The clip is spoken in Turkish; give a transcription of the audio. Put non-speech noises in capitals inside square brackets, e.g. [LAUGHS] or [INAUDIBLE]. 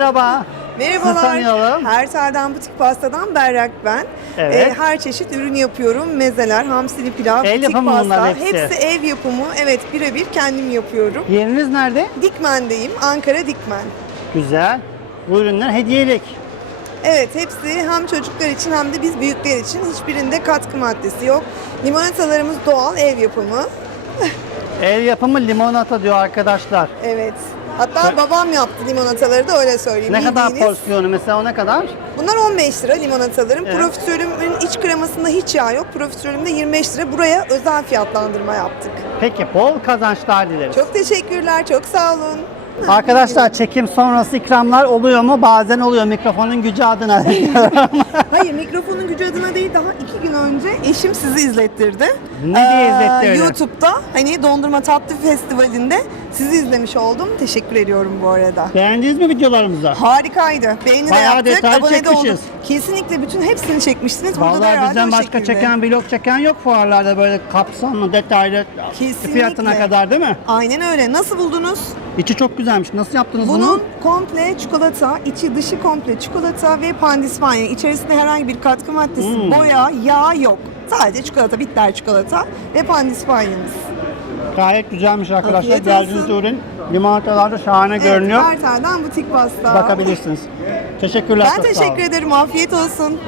Merhaba. Merhabalar. Her Serden Butik Pasta'dan Berrak ben. Evet. Ee, her çeşit ürün yapıyorum. Mezeler, hamsili pilav, El butik pasta. bunların hepsi. ev yapımı. Evet birebir kendim yapıyorum. Yeriniz nerede? Dikmen'deyim. Ankara Dikmen. Güzel. Bu ürünler hediyelik. Evet hepsi hem çocuklar için hem de biz büyükler için hiçbirinde katkı maddesi yok. Limonatalarımız doğal ev yapımı. [LAUGHS] El yapımı limonata diyor arkadaşlar. Evet. Hatta babam yaptı limonataları da öyle söyleyeyim. Ne kadar Bildiğiniz- porsiyonu mesela o ne kadar? Bunlar 15 lira limonatalarım. Evet. Profiterolümün iç kremasında hiç yağ yok. Profiterolümde 25 lira. Buraya özel fiyatlandırma yaptık. Peki bol kazançlar dileriz. Çok teşekkürler. Çok sağ olun. Arkadaşlar çekim sonrası ikramlar oluyor mu? Bazen oluyor mikrofonun gücü adına. [LAUGHS] Hayır mikrofonun gücü adına değil daha iki gün önce eşim sizi izlettirdi. Ne diye izlettirdi? YouTube'da hani Dondurma Tatlı Festivali'nde sizi izlemiş oldum. Teşekkür ediyorum bu arada. Beğendiniz mi videolarımızı? Harikaydı. Beğeni de Bayağı yaptık. detaylı Abone de olduk. çekmişiz. Kesinlikle bütün hepsini çekmiştiniz. Burada da Vallahi herhalde bizden o başka şekilde. çeken, vlog çeken yok fuarlarda böyle kapsamlı, detaylı Kesinlikle. fiyatına kadar değil mi? Aynen öyle. Nasıl buldunuz? İçi çok güzelmiş. Nasıl yaptınız Bunun bunu? komple çikolata, içi dışı komple çikolata ve pandispanya. İçerisinde herhangi bir katkı maddesi, Hmm. boya, yağ yok. Sadece çikolata, bitter çikolata ve pandispanyamız. Gayet güzelmiş arkadaşlar. Afiyet Geldiğiniz olsun. ürün limonatalar da şahane görünüyor. Evet, Ertel'den butik pasta. Bakabilirsiniz. Teşekkürler. Ben çok sağ olun. teşekkür ederim. Afiyet olsun.